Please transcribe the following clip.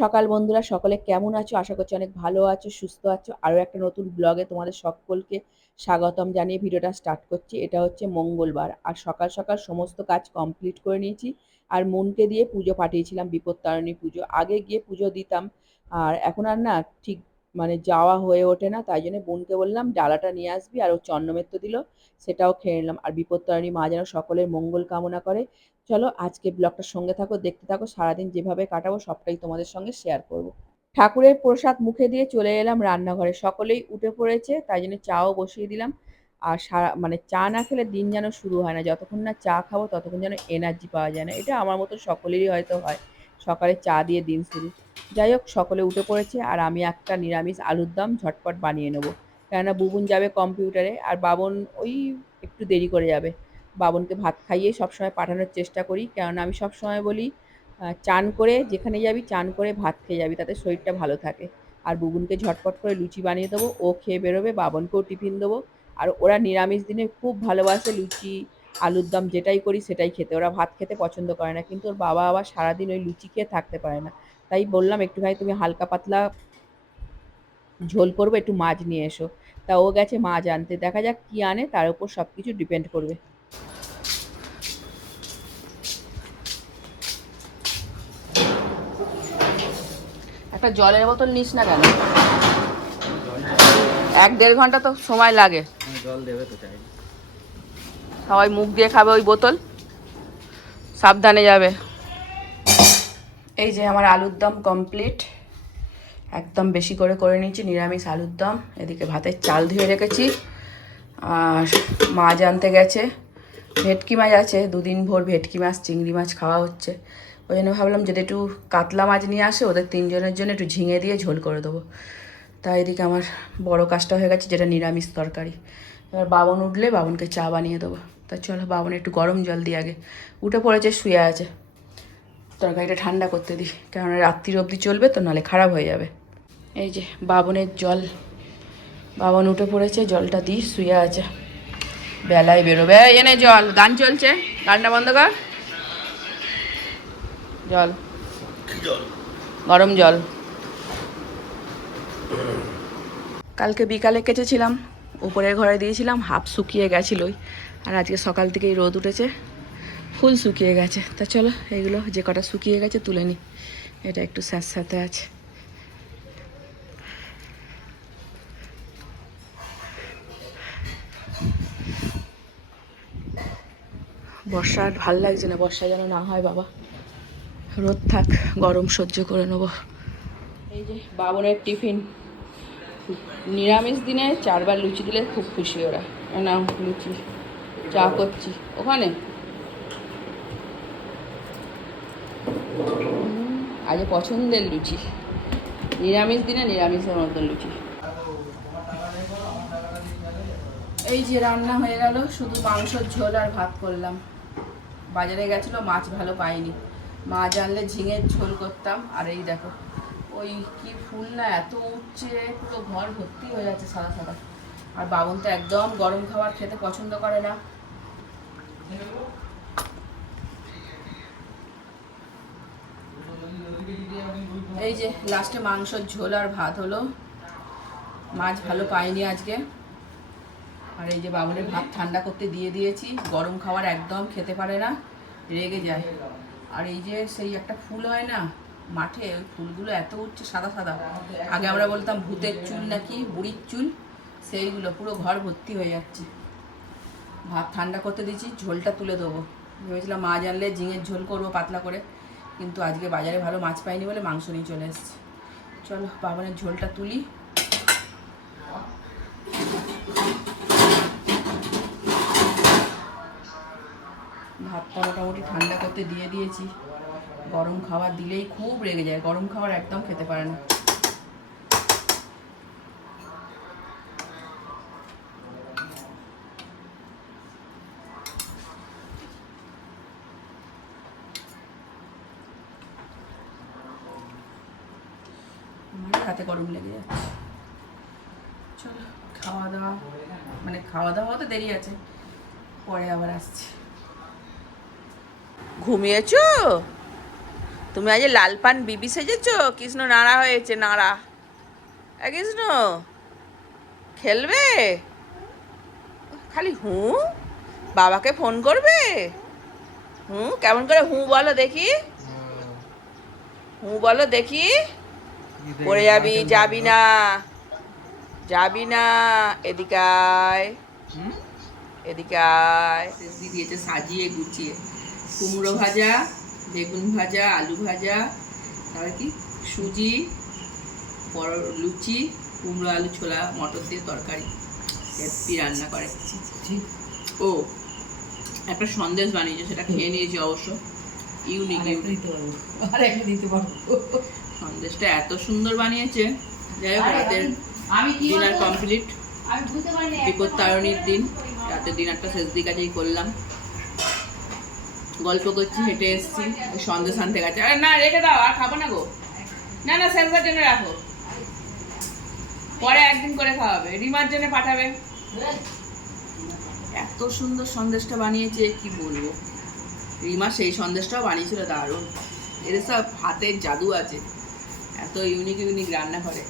সকাল বন্ধুরা, সকলে কেমন আছো? আশা করছি অনেক ভালো আছো, সুস্থ আছো। আরও একটা নতুন ব্লগে তোমাদের সকলকে স্বাগতম জানিয়ে ভিডিওটা স্টার্ট করছি। এটা হচ্ছে মঙ্গলবার। আর সকাল সকাল সমস্ত কাজ কমপ্লিট করে নিয়েছি। আর মনকে দিয়ে পুজো পাঠিয়েছিলাম বিপত্তারণী পুজো। আগে গিয়ে পুজো দিতাম। আর এখন আর না ঠিক মানে যাওয়া হয়ে ওঠে না, তাই জন্য বোনকে বললাম, ডালাটা নিয়ে আসবি, আর ও চন্নমেত্ত দিল, সেটাও খেয়ে নিলাম। আর বিপত্তারণী মা যেন সকলের মঙ্গল কামনা করে। চলো আজকে ব্লগটার সঙ্গে থাকো, দেখতে থাকো, সারাদিন যেভাবে কাটাবো, সবটাই তোমাদের সঙ্গে শেয়ার করব। ঠাকুরের প্রসাদ মুখে দিয়ে চলে এলাম রান্নাঘরে। সকলেই উঠে পড়েছে, তাই জন্য চাও বসিয়ে দিলাম। আর সারা মানে চা না খেলে দিন যেন শুরু হয় না, যতক্ষণ না চা খাব, ততক্ষণ যেন এনার্জি পাওয়া যায় না। এটা আমার মতো সকলেরই হয়তো হয়। সকালে চা দিয়ে দিন শুরু। যাই হোক সকলে উঠে পড়েছে আর আমি একটা নিরামিষ আলুর দম ঝটপট বানিয়ে নেব। কেননা বুবুন যাবে কম্পিউটারে আর বাবন ওই একটু দেরি করে যাবে। বাবনকে ভাত খাইয়ে সবসময় পাঠানোর চেষ্টা করি, কেননা আমি সবসময় বলি চান করে যেখানে যাবি চান করে ভাত খেয়ে যাবি, তাতে শরীরটা ভালো থাকে। আর বুবুনকে ঝটপট করে লুচি বানিয়ে দেবো, ও খেয়ে বেরোবে, বাবনকেও টিফিন দেবো। আর ওরা নিরামিষ দিনে খুব ভালোবাসে লুচি আলুর দম যেটাই করি সেটাই খেতে। ওরা ভাত খেতে পছন্দ করে না কিন্তু ওর বাবা আবার সারাদিন ওই লুচি খেয়ে থাকতে পারে না। তাই বললাম একটুখানি তুমি হালকা পাতলা ঝোল করব একটু মাছ নিয়ে এসো। তা ও গেছে মাছ আনতে। দেখা যাক কী আনে তার উপর সব কিছু ডিপেন্ড করবে। একটা জলের বোতল নিস না কেন? এক দেড় ঘণ্টা তো সময় লাগে। জল দেবে তো চাই সবাই মুখ দিয়ে খাবে ওই বোতল। সাবধানে যাবে। এই যে আমার আলুর দম কমপ্লিট একদম বেশি করে করে নিয়েছি, নিরামিষ আলুর দম। এদিকে ভাতের চাল ধুয়ে রেখেছি। আর মাছ আনতে গেছে। ভেটকি মাছ আছে, দুদিন ভোর ভেটকি মাছ, চিংড়ি মাছ খাওয়া হচ্ছে। ওই জন্য ভাবলাম যদি একটু কাতলা মাছ নিয়ে আসে, ওদের তিনজনের জন্য একটু ঝিঙে দিয়ে ঝোল করে দেবো। তাই এদিকে আমার বড় কাজটা হয়ে গেছে, যেটা নিরামিষ তরকারি। এবার বাবন উঠলে বাবনকে চা বানিয়ে দেবো। তা চলো বাবন একটু গরম জল দিই আগে উঠে পড়েছে শুয়ে আছে। তরকারিটা ঠান্ডা করতে দিই কেননা রাত্রির অবধি চলবে তো নাহলে খারাপ হয়ে যাবে। এই যে বাবনের জল বাবন উঠে পড়েছে জলটা দিই শুয়ে আছে। বেলায় বেরোবে। এনে জল গান চলছে? গানটা বন্ধ কর। জল? গরম জল। কালকে বিকালে কেচেছিলাম। উপরের ঘরে দিয়েছিলাম, হাফ শুকিয়ে গেছিলোই। আর আজকে সকাল থেকেই রোদ উঠেছে, ফুল শুকিয়ে গেছে। তা চলো, এগুলো যে কটা শুকিয়ে গেছে তুলে নিই এটা একটু স্যাঁত স্যাঁতে আছে। বর্ষা আর ভালো লাগছে না, বর্ষা যেন না হয় বাবা। রোদ থাক, গরম সহ্য করে নেব। এই যে বাবনের টিফিন। নিরামিষ দিনে চারবার লুচি দিলে খুব খুশি ওরা। না লুচি, চা করছি। ওখানে? আজ পছন্দের লুচি। নিরামিষ দিনে নিরামিষের মতন লুচি। এই যে রান্না হয়ে গেল, শুধু মাংসর ঝোল আর ভাত করলাম। বাজারে গেছিল, মাছ ভালো পাইনি। মাছ আনলে ঝিঙের ঝোল করতাম, আর এই দেখো। ওই কি ফুল না এত উঠছে পুরো ঘর ভর্তি হয়ে যাচ্ছে সাদা সাদা। আর বাবন তো একদম গরম খাবার খেতে পছন্দ করে না। এই যে লাস্টে মাংসর ঝোল আর ভাত হলো। মাছ ভালো পাইনি আজকে। আর এই যে বাবুনের ভাত ঠান্ডা করতে দিয়ে দিয়েছি। গরম খাবার একদম খেতে পারে না। রেগে যায়। আর এই যে সেই একটা ফুল হয় না মাঠে ওই ফুলগুলো এত উঠছে সাদা সাদা। আগে আমরা বলতাম ভূতের চুল নাকি, বুড়ির চুল, সেইগুলো পুরো ঘর ভর্তি হয়ে যাচ্ছে। ভাত ঠান্ডা করতে দিয়েছি, ঝোলটা তুলে দেবো। ভেবেছিলাম মাছ আনলে ঝিঙের ঝোল করব পাতলা করে, কিন্তু আজকে বাজারে ভালো মাছ পাইনি বলে মাংস নিয়ে চলে এসেছি। চলো, বাবানের ঝোলটা তুলি। ভাতটা মোটামুটি ঠান্ডা করতে দিয়ে দিয়েছি। গরম খাবার দিলেই খুব রেগে যায়। গরম খাবার একদম খেতে পারে না। হাতে গরম লেগে যাচ্ছে। চলো খাওয়া দাওয়া মানে খাওয়া দাওয়া তো দেরি আছে। পরে আবার আসছি। ঘুমিয়েছো? তুমি আজ লাল পান বিবি সেজেছ? কৃষ্ণ নাড়া হয়েছে নাড়া। কৃষ্ণ খেলবে? খালি হুঁ? বাবাকে ফোন করবে? হুঁ? কেমন করে হুঁ বলো দেখি। হুঁ বলো দেখি। পড়ে যাবি যাবি না। যাবি না। এদিকে আয়। এদিকে আয়। দিয়েছে সাজিয়ে গুছিয়ে। কুমড়ো ভাজা বেগুন ভাজা আলু ভাজা তারপরে কি? সুজি বড় লুচি কুমড়ো আলু ছোলা মটর দিয়ে তরকারি। হেপি রান্না করে? ও একটা সন্দেশ বানিয়েছে সেটা খেয়ে নিয়েছি অবশ্য। Unique unique. আর একটা দিতে পারব। সন্দেশটা এত সুন্দর বানিয়েছে। যাই হোক রাতের ডিনার কমপ্লিট আমি বুঝতে পারিনি বিপদ তারণীর দিন। রাতের ডিনারটা শেষ দিক কাছেই করলাম। গল্প করছি, হেঁটে এসেছি সন্দেশ আনতে গেছে। আরে না, রেখে দাও, আর খাব না গো। না না শেষবার জন্য রাখো। পরে একদিন করে খাওয়াবে। রিমার জন্য পাঠাবে। এত সুন্দর সন্দেশটা বানিয়েছে, কি বলব? রিমা সেই সন্দেশটাও বানিয়েছিল, দারুণ। এদের সব হাতের জাদু আছে। এত ইউনিক ইউনিক রান্না করে